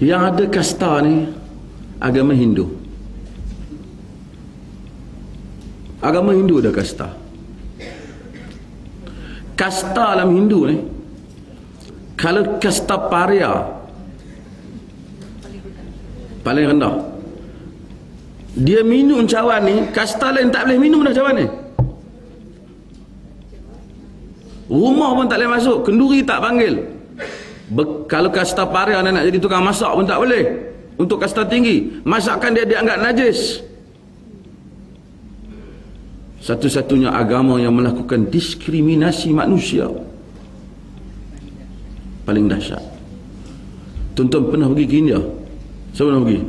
Yang ada kasta ni agama Hindu. Agama Hindu ada kasta. Kasta dalam Hindu ni, kalau kasta paria paling rendah, dia minum cawan ni, kasta lain tak boleh minum dah cawan ni. Rumah pun tak boleh masuk, kenduri tak panggil. Kalau kasta paria nak jadi tukang masak pun tak boleh. Untuk kasta tinggi, masakan dia dianggap najis. Satu-satunya agama yang melakukan diskriminasi manusia paling dahsyat. Tuan-tuan pernah pergi ke India? Saya pernah pergi.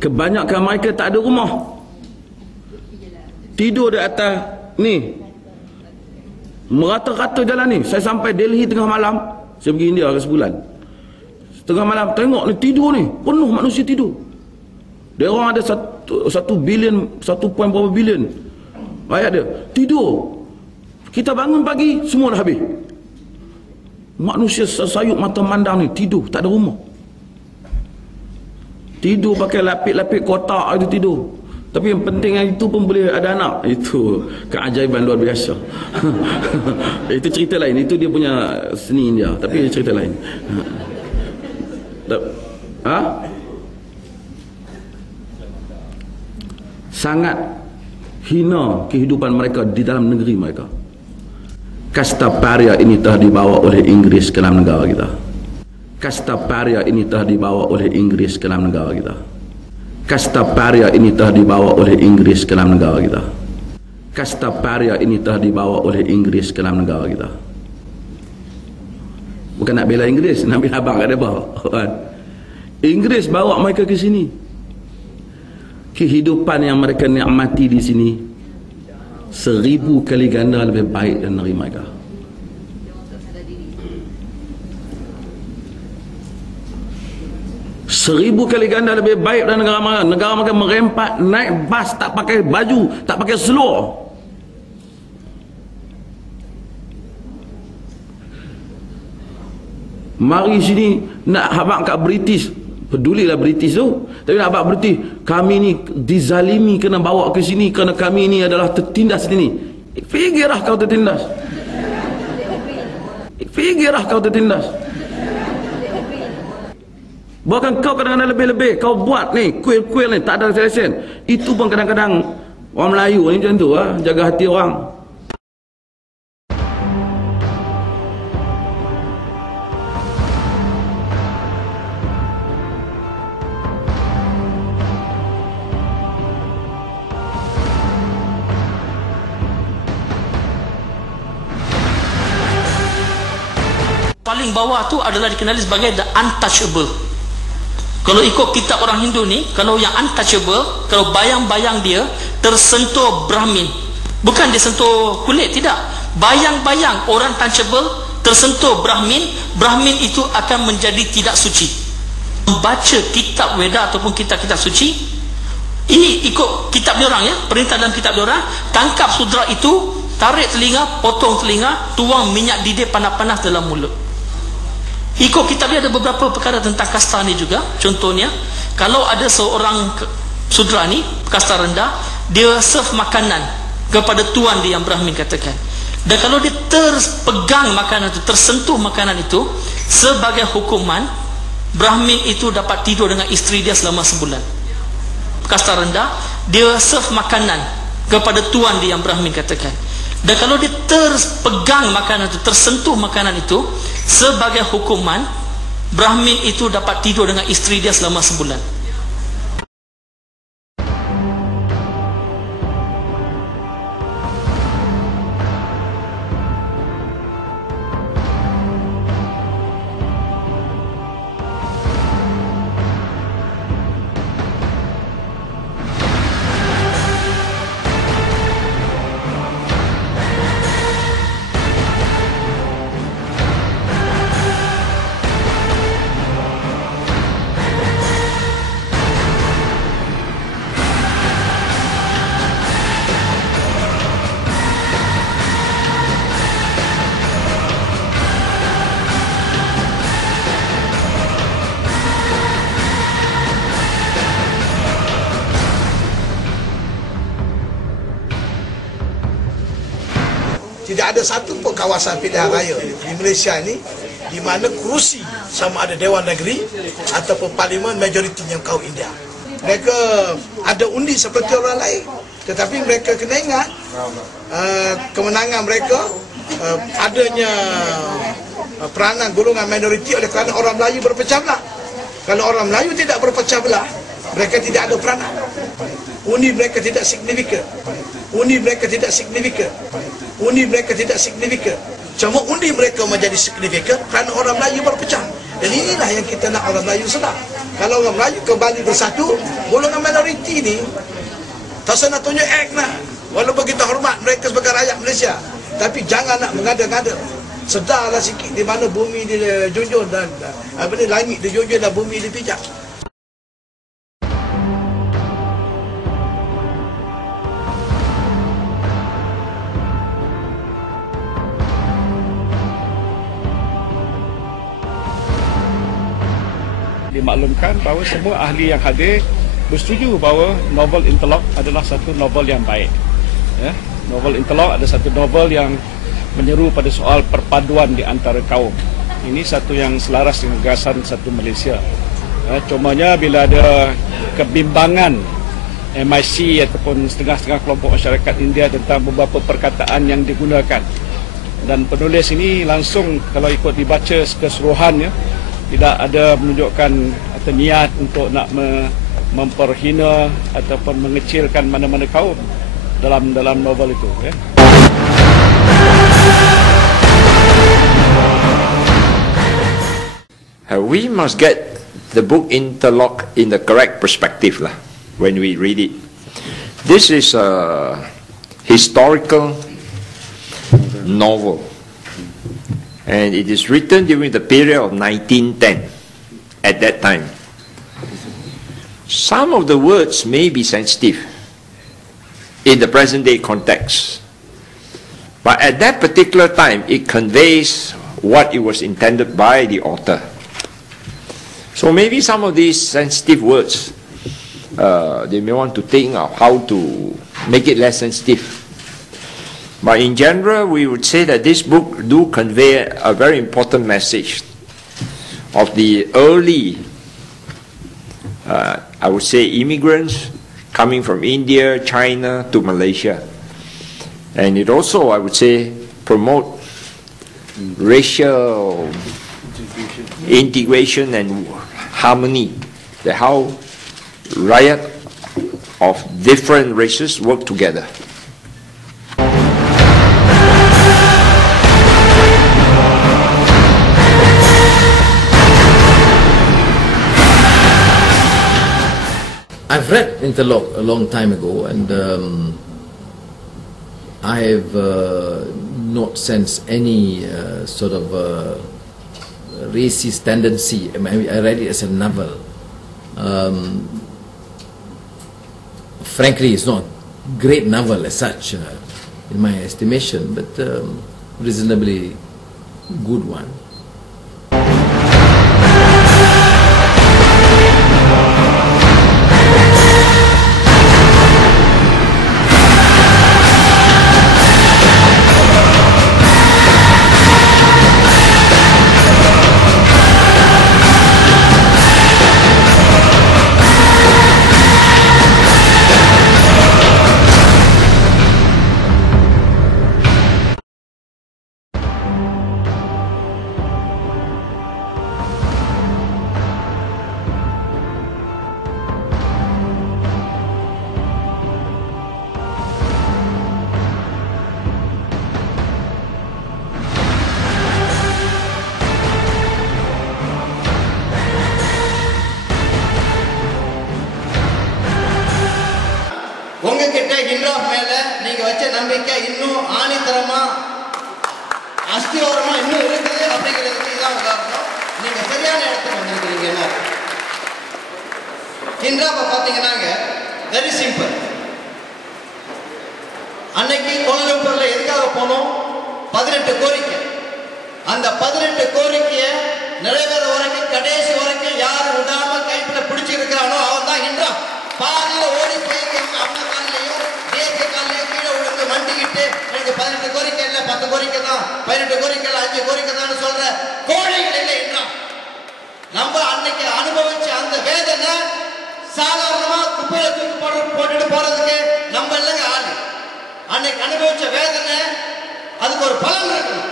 Kebanyakan mereka tak ada rumah, tidur di atas ni, merata-rata jalan ni. Saya sampai Delhi tengah malam, saya pergi India ke sebulan. Tengah malam tengok ni, tidur ni, penuh manusia tidur. Dia orang ada 1 bilion, 1 point berapa bilion rakyat dia tidur. Kita bangun pagi, semua dah habis. Manusia sesayuk mata mandang ni tidur, tak ada rumah. Tidur pakai lapik-lapik kotak itu tidur. Tapi yang penting itu pun boleh ada anak. Itu keajaiban luar biasa. Itu cerita lain, itu dia punya seni India, tapi cerita lain. Sangat hina kehidupan mereka di dalam negeri mereka. Kasta paria ini telah dibawa oleh Inggeris ke dalam negara kita. Kasta paria ini telah dibawa oleh Inggeris ke dalam negara kita. Kasta paria ini telah dibawa oleh Inggeris ke dalam negara kita. Kasta paria ini telah dibawa oleh Inggeris ke dalam negara kita. Bukan nak bela Inggeris, nak bela abang kat depa. Inggeris bawa mereka ke sini. Kehidupan yang mereka nikmati di sini 1000 kali ganda lebih baik dan negeri mereka. Seribu kali ganda lebih baik dan negara mereka. Negara mereka merempat naik bas, tak pakai baju, tak pakai seluar. Mari sini nak habaq kat British, pedulilah British tu, tapi nak habaq British, kami ni dizalimi kena bawa ke sini kerana kami ni adalah tertindas sini. Fikirlah kau tertindas. Fikirlah kau tertindas. Bahkan kau kadang-kadang lebih-lebih kau buat ni kuil-kuil ni tak ada lesen. Itu pun kadang-kadang orang Melayu ni macam tu jaga hati orang. Paling bawah tu adalah dikenali sebagai the untouchable. Kalau ikut kitab orang Hindu ni, kalau yang untouchable, kalau bayang-bayang dia tersentuh Brahmin, bukan dia sentuh kulit, tidak, bayang-bayang orang touchable tersentuh Brahmin, Brahmin itu akan menjadi tidak suci. Membaca kitab Weda ataupun kitab-kitab suci ini ikut kitab diorang ya, perintah dalam kitab diorang, tangkap sudra itu, tarik telinga, potong telinga, tuang minyak didih panas-panas dalam mulut. Ikut kitab dia ada beberapa perkara tentang kasta ni juga. Contohnya, kalau ada seorang sudra ni, kasta rendah, dia serve makanan kepada tuan dia yang Brahmin katakan. Dan kalau dia terpegang makanan itu, tersentuh makanan itu, sebagai hukuman, Brahmin itu dapat tidur dengan isteri dia selama sebulan. Kasta rendah, dia serve makanan kepada tuan dia yang Brahmin katakan. Dan kalau dia terpegang makanan itu, tersentuh makanan itu, sebagai hukuman, Brahmin itu dapat tidur dengan isteri dia selama sebulan. tidak ada satu pun kawasan pilihan raya di Malaysia ini di mana kerusi sama ada Dewan Negeri ataupun Parlimen majoritinya kaum India. Mereka ada undi seperti orang lain, tetapi mereka kena ingat kemenangan mereka adanya peranan golongan minoriti oleh kerana orang Melayu berpecah belah. Kalau orang Melayu tidak berpecah belah, mereka tidak ada peranan. Undi mereka tidak signifikan. Undi mereka tidak signifikan. Undi mereka tidak signifikan. Cuma undi mereka menjadi signifikan kerana orang Melayu berpecah. Dan inilah yang kita nak orang Melayu sedar. Kalau orang Melayu kembali bersatu, golongan minoriti ni tak usah nak tunjuk act nak. Walaupun kita hormat mereka sebagai rakyat Malaysia, tapi jangan nak mengada-ngada. Sedarlah sikit di mana bumi dijunjung dan langit dijunjung dan bumi dipijak. Dimaklumkan bahawa semua ahli yang hadir bersetuju bahawa novel Interlock adalah satu novel yang baik. Ya, novel Interlock adalah satu novel yang menyeru pada soal perpaduan di antara kaum. Ini satu yang selaras dengan gagasan satu Malaysia. Ya, cumanya bila ada kebimbangan MIC ataupun setengah-setengah kelompok masyarakat India tentang beberapa perkataan yang digunakan, dan penulis ini langsung kalau ikut dibaca keseluruhannya tidak ada menunjukkan atau niat untuk nak memperhina ataupun mengecilkan mana-mana kaum dalam novel itu. Ya. We must get the book Interlock in the correct perspective lah when we read it. This is a historical novel. And it is written during the period of 1910, at that time. Some of the words may be sensitive in the present day context. But at that particular time, it conveys what it was intended by the author. So maybe some of these sensitive words, they may want to think of how to make it less sensitive. But in general, we would say that this book do convey a very important message of the early, I would say, immigrants coming from India, China to Malaysia. And it also, I would say, promote racial integration and harmony, that how rakyat of different races work together. I've read Interlock a long time ago, and I've not sensed any sort of racist tendency. I mean, I read it as a novel. Frankly, it's not a great novel as such, in my estimation, but reasonably good one. உங்ககிட்ட HINDRAF மேல நீங்க வச்ச நம்பிக்கை இன்னும் ஆணித்தரமா அஸ்திவாரமா இன்னும் இருக்குது அப்படிங்கிறதுக்கு இதான் உதாரணம். நீங்க சரியான இடத்துக்கு வந்திருக்கிறீங்கன்னா ஹிண்ட்ராஃபை பார்த்தீங்கன்னாங்க வெரி சிம்பிள். அன்னைக்கு கோலாலம்பூர்ல எதுக்காக போனோம்? 18 கோரிக்கை. அந்த 18 கோரிக்கையை நிறைவேற வரைக்கும் கடைசி வரைக்கும் யார் விடாம கைப்பிட பிடிச்சிருக்கிறானோ அவன் தான் ஹிண்ட்ராஃப். பாதியில ஓடி போயிருக்க அம்மா காலையும் தேசிய காலையும் கீழே விழுந்து வண்டிக்கிட்டு எனக்கு 18 கோரிக்கை இல்லை 19 தான் 18 கோரிக்கை 5 கோரிக்கை தான் சொல்ற கோழைகள் இல்லை என்றான். நம்ம அன்னைக்கு அனுபவிச்ச அந்த வேதனை சாதாரணமா குப்பையில தூக்கி போட்டுட்டு போறதுக்கு நம்ம இல்லைங்க ஆளு. அன்னைக்கு அனுபவிச்ச வேதனை அதுக்கு ஒரு பலன் இருக்கணும்.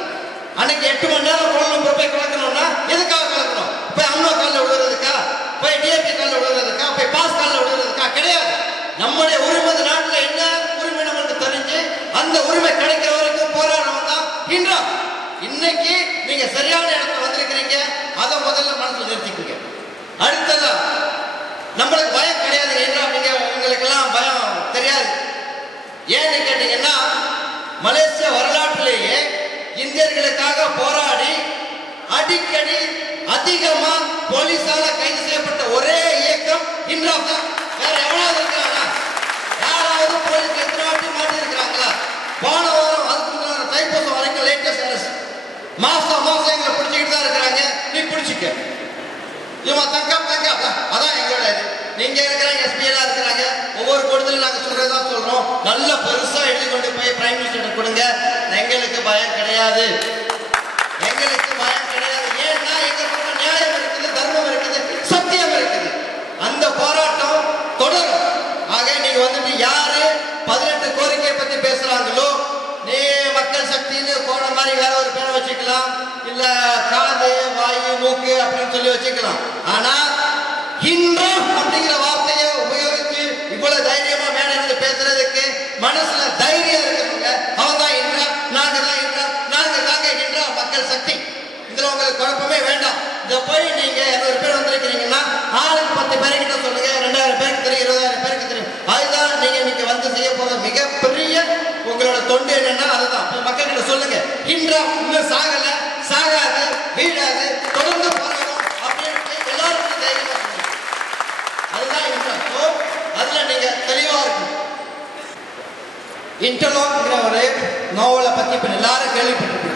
அன்னைக்கு 8 மணி நேரம் குழந்தை போய் கலக்கணும்னா எதுக்காக கலக்கணும்? போய் அம்மா காலில் விழுறதுக்கா, போய் டிஎப்பி காலில் விழுறதுக்கா, போய் பாஸ் காலில் விழுறதுக்கா? கிடையாது. நம்முடைய உரிமை நாட்டில் என்ன உரிமை நம்மளுக்கு தெரிஞ்சு அந்த உரிமை கிடைக்கிற வரைக்கும் போராடுறவங்க தான் இன்றாம். இன்னைக்கு நீங்க சரியான இடத்துல வந்திருக்கிறீங்க, அதை முதல்ல மனசுல நிறுத்திக்கீங்க. அடுத்ததா நம்மளுக்கு பயம் கிடையாது என்றால் நீங்க உங்களுக்கு எல்லாம் பயம் தெரியாது. ஏன்னு கேட்டீங்கன்னா மலேசியா வரலாற்றிலேயே இந்தியர்களுக்காக போராடி அடிக்கடி அதிகமா போலீசால கைது செய்யப்பட்ட ஒரே இயக்கம் இன்றாம் தான். வேற எவனாவது இருக்கிறானா? யாராவது போலீஸ் எத்தனை வாட்டி மாட்டி இருக்கிறாங்களா? போன வாரம் அதுக்கு தைப்பூசம் வரைக்கும் லேட்டஸ்ட் அரசு மாசம் எங்களை பிடிச்சிக்கிட்டு தான் இருக்கிறாங்க. நீ பிடிச்சிக்க இவன் தங்கம் அதான் எங்களோட இது. நீங்க இருக்கிறாங்க, எஸ்பிஎல்லாம் இருக்கிறாங்க. ஒவ்வொரு கூட்டத்திலும் நாங்க சொல்றதுதான் சொல்றோம். நல்ல பெருசா எழுதி கொண்டு போய் பிரைம் மினிஸ்டர் கொடுங்க. எங்களுக்கு பயம் கிடையாது, எங்களுக்கு பயம் கிடையாது. ஏன்னா எங்க பக்கம் நியாயம் இருக்குது, தர்மம் இருக்குது, சத்தியம் இருக்குது. அந்த போராட்டம் தொடரும். ஆக நீங்க வந்துட்டு யாரு 18 கோரிக்கை பத்தி பேசுறாங்களோ, நீ மக்கள் சக்தின்னு போன மாதிரி வேற ஒரு பேரை வச்சுக்கலாம், இல்ல காது வாயு மூக்கு அப்படின்னு சொல்லி வச்சுக்கலாம். ஆனா ஹிண்ட்ரம் அப்படிங்கிற வார்த்தையை உபயோகிச்சு இவ்வளவு தைரியமா மேல இருந்து பேசுறதுக்கு மனசுல தைரியம் இருக்குங்க. அவன் தான் ஹிண்ட்ரம், நாங்க தான் ஹிண்ட்ரம், நாங்க தாங்க ஹிண்ட்ரம் மக்கள் சக்தி. இதுல உங்களுக்கு குழப்பமே வேண்டாம். இதை போய் நீங்க 200 பேர் வந்திருக்கிறீங்கன்னா ஆளுக்கு 10 பேர்கிட்ட சொல்லுங்க. 2000 பேருக்கு தெரியும், 20,000 பேருக்கு தெரியும். அதுதான் நீங்க இன்னைக்கு வந்து செய்ய போற மிகப்பெரிய உங்களோட தொண்டு என்னன்னா அதுதான். மக்கள் கிட்ட சொல்லுங்க, ஹிண்ட்ரம் இன்னும் சாகல, சாகாது, வீடாது, தொடர்ந்து போராடும் அப்படின்னு எல்லாருக்கும் தைரியமா சொல்லுங்க. அதுதான் ஹிண்ட்ரம். அதுல நீங்க தெளிவா இருக்கும். இன்டர்லாக்ங்கிற ஒரு நாவலை பத்தி இப்ப எல்லாரும் கேள்விப்பட்டிருக்கீங்க.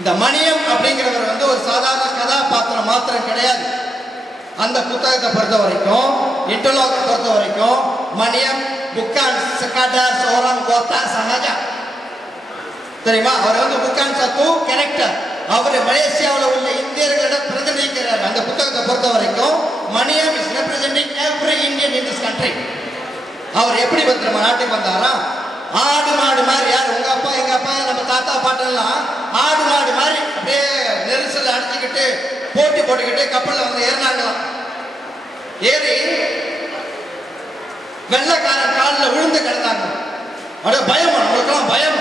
இந்த மணியம் அப்படிங்கிறவர் வந்து ஒரு சாதாரண கதாபாத்திரம் மாத்திரம் கிடையாது. அந்த புத்தகத்தை பொறுத்த வரைக்கும், இன்டர்லாக் பொறுத்த வரைக்கும் Maniam புக்கான் sekadar seorang watak sahaja. தெரியுமா? அவர் வந்து புக்கான் சத்து கேரக்டர். அவர் மலேசியாவில் உள்ள இந்தியர்களிடம் பிரதிநிதிக்கிறார். அந்த புத்தகத்தை பொறுத்த வரைக்கும் Maniam is representing every Indian in this country. அவர் எப்படி வந்து நம்ம நாட்டுக்கு வந்தாரா? ஆடு மாடு மாதிரி. யார்? உங்க அப்பா எங்க அப்பா நம்ம தாத்தா பாட்டெல்லாம் ஆடு மாடு மாதிரி அப்படியே நெரிசல் அடிச்சுக்கிட்டு போட்டி போட்டுக்கிட்டு கப்பல்ல வந்து ஏறினாங்களாம். ஏறி வெள்ளக்காரன் காலில் விழுந்து கிடந்தாங்க. அப்படியே பயமா, நம்மளுக்கெல்லாம் பயம்.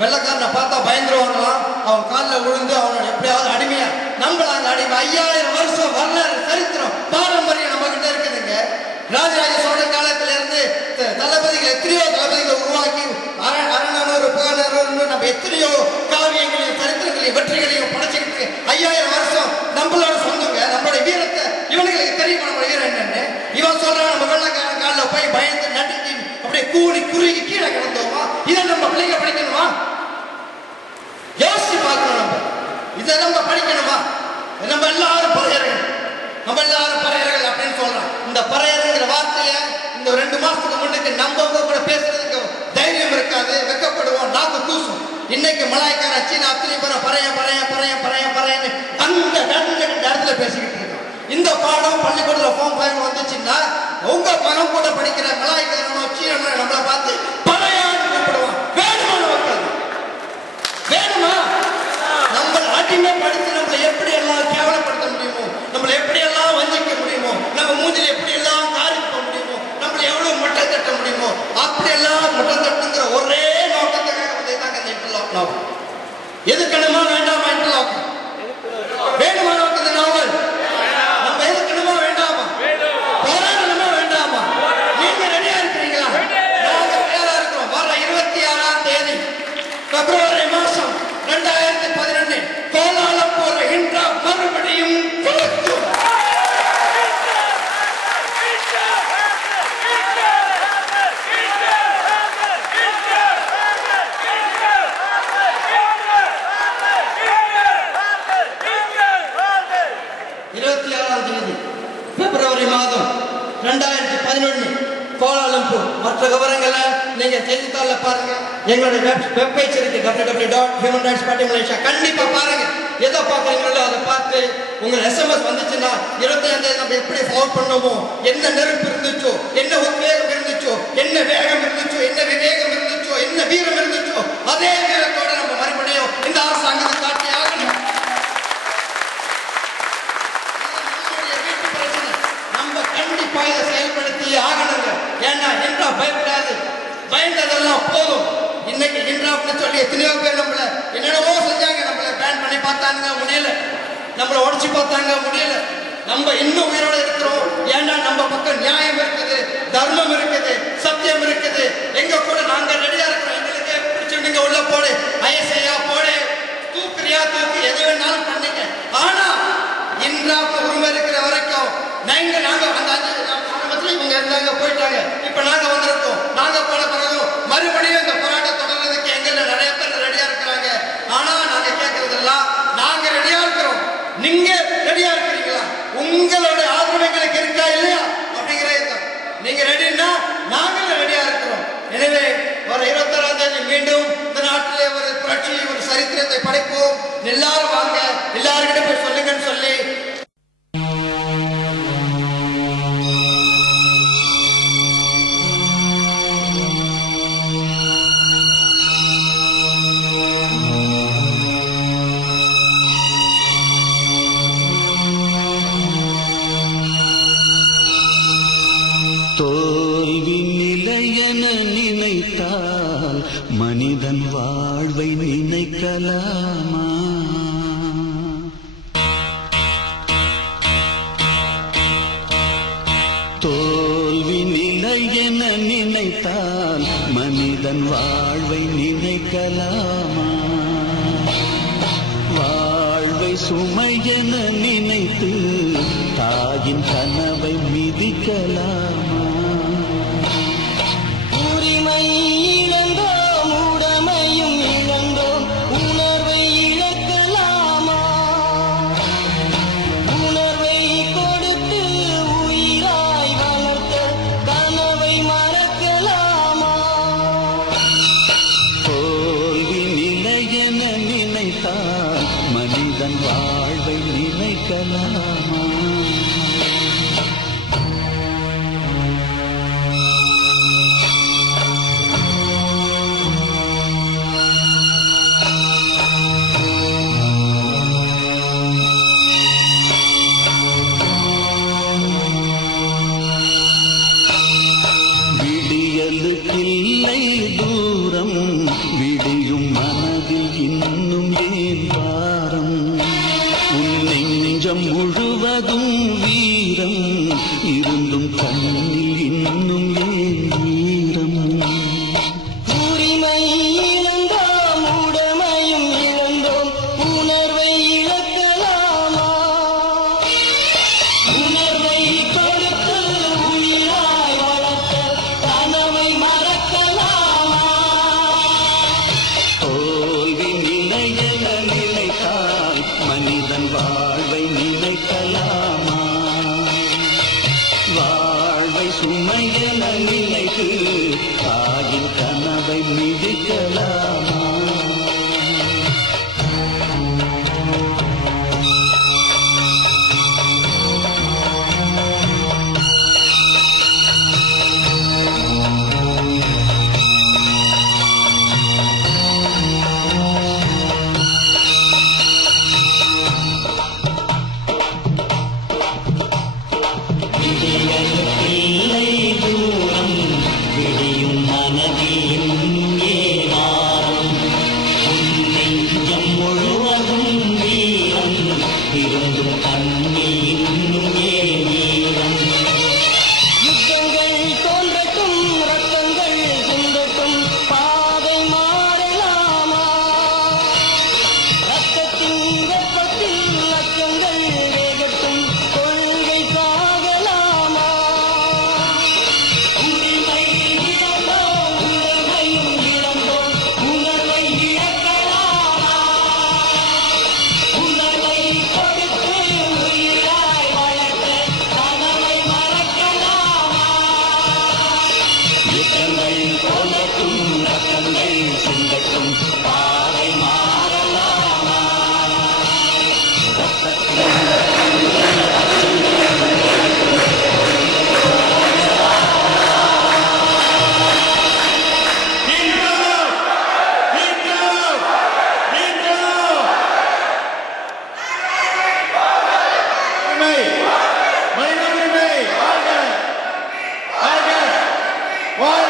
வெள்ளக்காரனை பார்த்தா பயந்துருவாங்களாம். அவன் காலில் விழுந்து அவனோட எப்படியாவது அடிமையா நம்மளாங்க அடிமை. 5000 வருஷம் வரலாறு, சரித்திரம், பாரம்பரியம் நம்ம கிட்ட இருக்குதுங்க. ராஜராஜ சோழன் காலத்துல இருந்து தளபதிகள் எத்தனையோ தளபதிகளை உருவாக்கி அரணூறு புகழூர்னு நம்ம எத்தனையோ காவியங்களையும் சரித்திரங்களையும் வெற்றிகளையும் படைச்சுக்கிட்டு 5000 வருஷம் நம்மளோட சொந்தங்க. நம்மளோட வீரத்தை இவனுங்களுக்கு தெரியுமா? நம்ம வீரம் என்னன்னு. இவன் சொல்றான் நம்ம வெள்ளக்காரன் காலில் போய் பயந்து நடுங்கி அப்படியே கூடி குறுகி கீழே கிடந்தோமா? இதை நம்ம பிள்ளைங்க படிக்கணுமா? யோசிச்சு பார்க்கணும். நம்ம இதை நம்ம படிக்கணுமா? நம்ம எல்லாரும் பறையர்கள், நம்ம எல்லாரும் பறையர்கள் அப்படின்னு சொல்றான். இந்த பறையருங்கிற வார்த்தைய இந்த 2 மாசத்துக்கு முன்னுக்கு நம்ம கூட பேசுறதுக்கு தைரியம் இருக்காது, வெக்கப்படுவோம், நாக்கு கூசும். இன்னைக்கு மலாய்க்கார சீனா அத்தனை பேரை பறைய பறைய பறைய பறைய பறையன்னு அந்த இடத்துல பேசிக்கிட்டு இருக்கோம். இந்த பாடம் பள்ளிக்கூடத்துல ஃபார்ம் 5 வந்துச்சுன்னா உங்க பணம் கூட படிக்கிற மலாய்க்காரனோ சீனோ நம்மளை பார்த்து பறையான்னு கூப்பிடுவான். வேணுமா? மக்கள் வேணுமா? நம்மளை அடிமைப்படுத்தி நம்மளை எப்படி எல்லாம் கேவலப்படுத்த முடியுமோ, நம்மளை எப்படி எல்லாம் வஞ்சிக்க முடியுமோ, நம்ம மூஞ்சில எப்படி எல்லாம் காரிக்க முடியுமோ, நம்மளை எவ்வளவு மட்டம் தட்ட முடியுமோ அப்படி எல்லாம் மட்டம் தட்டுங்கிற ஒரே நோக்கத்துக்காக வந்ததுதாங்க இந்த இன்டர்லாக் நாவல். எதுக்கணுமா வேண்டாமா? இன்டர்லாக் வேணுமா? நமக்கு இந்த நாவல் நம்ம எதுக்கணுமா வேண்டாமா? போராடணுமா வேண்டாமா? நீங்க ரெடியா தப்பு. மற்ற விவரங்களை நீங்க செய்தித்தாள்ல பாருங்க. எங்களுடைய வெப் பேஜ் இருக்கு www.humanrightsparty.malaysia. கண்டிப்பா பாருங்க. எதை பார்க்குறீங்களோ அதை பார்த்து உங்கள் SMS வந்துச்சுன்னா 25 நம்ம எப்படி ஃபாலோ பண்ணோமோ, என்ன நெருப்பு இருந்துச்சோ, என்ன உத்வேகம் இருந்துச்சோ, என்ன வேகம் இருந்துச்சோ, என்ன விவேகம் இருந்துச்சோ, என்ன வீரம் இருந்துச்சோ, அதே வீரத்தோட நம்ம மறுபடியும் இந்த அரசாங்கத்தை காட்டி ஆகணும். நம்ம கண்டிப்பா இதை செயல்படுத்தி ஆகணுங்க. ஏன்னா இன்றா பயப்படாது, பயந்ததெல்லாம் போதும். இன்னைக்கு இன்றாப்னு சொல்லி எத்தனையோ பேர் நம்மள என்னென்னவோ செஞ்சாங்க. நம்மள பேன் பண்ணி பார்த்தாங்க, முடியல. நம்மள உடச்சு பார்த்தாங்க, முடியல. நம்ம இன்னும் உயிரோட இருக்கிறோம். ஏன்னா நம்ம பக்கம் நியாயம் இருக்குது, தர்மம் இருக்குது, சத்தியம் இருக்குது. எங்க கூட நாங்க ரெடியா இருக்கிறோம். எங்களுக்கு பிடிச்ச நீங்க உள்ள போடு, ஐஎஸ்ஐயா போடு, தூக்குறியா தூக்கு, எது வேணாலும் பண்ணிக்க. ஆனா இன்றாப்ல உரிமை இருக்கிற வரைக்கும் நாங்க அந்த ஆரம்பத்துல இவங்க இருந்தாங்க, போயிட்டாங்க. இப்ப நாங்க வந்திருக்கோம். நாங்க போன பிறகு மறுபடியும் இந்த போராட்டம் தொடர்றதுக்கு எங்கள்ல நிறைய பேர் ரெடியா இருக்கிறாங்க. ஆனா நாங்க கேட்கறதெல்லாம், நாங்க ரெடியா இருக்கிறோம், நீங்க ரெடியா இருக்கிறீங்களா? உங்களுடைய ஆதரவு எங்களுக்கு இருக்கா இல்லையா அப்படிங்கிறது. நீங்க ரெடின்னா நாங்களும் ரெடியா இருக்கிறோம். எனவே வர 26ஆம் தேதி மீண்டும் இந்த நாட்டிலே ஒரு புரட்சி, ஒரு சரித்திரத்தை படைப்போம். எல்லாரும் வாங்க, எல்லாருக்கிட்ட போய் சொல்லுங்கன்னு சொல்லி தோல்வி நிலையென நினைத்தால் மனிதன் வாழ்வை நினைக்கலாமா? தோல்வி நிலையென நினைத்தால் மனிதன் வாழ்வை நினைக்கலாமா? வாழ்வை சுமையென நினைத்து தாயின் கனவை மிதிக்கலாமா? உரிமை இழந்தோம், உடமையும் இழந்தோம், உணர்வை இழக்கலாமா? உணர்வை கொடுத்து உயிராய் வளர்த்த கனவை மறக்கலாமா? தோல்வி நிலையென நினைத்தால் மனிதன் வாழ்வை நினைக்கலாமா? விடியலுக்கில்லை தூரம், விடியும் மனதில் இன்னும் ஏன் பாரம்? உன் நெஞ்சம் முழுவதும் வீரம் இருந்தும் கண்ணில் இன்னும் ஏன் ஈரம்? உரிமை இழந்தோம், உடமையும் இழந்தோம், உணர்வை இழக்கலாமா? உணர்வை கொடுத்து உயிராய் வளர்த்த கனவை மறக்கலாமா? தோல்வி நிலையென நினைத்தால் மனிதன் வாழ்வை நினைக்கலாமா? வாழ்வை சுமையென நினைத்து தாயின் கனவை மிதிக்கலாமா? விடியலுக்கில்லை தூரம், விடியும் மனதில் ஏன் வாரம்? கொல்லட்டும் ரத்தங்கள் சிந்தட்டும் பாதை மாறலாமா Why?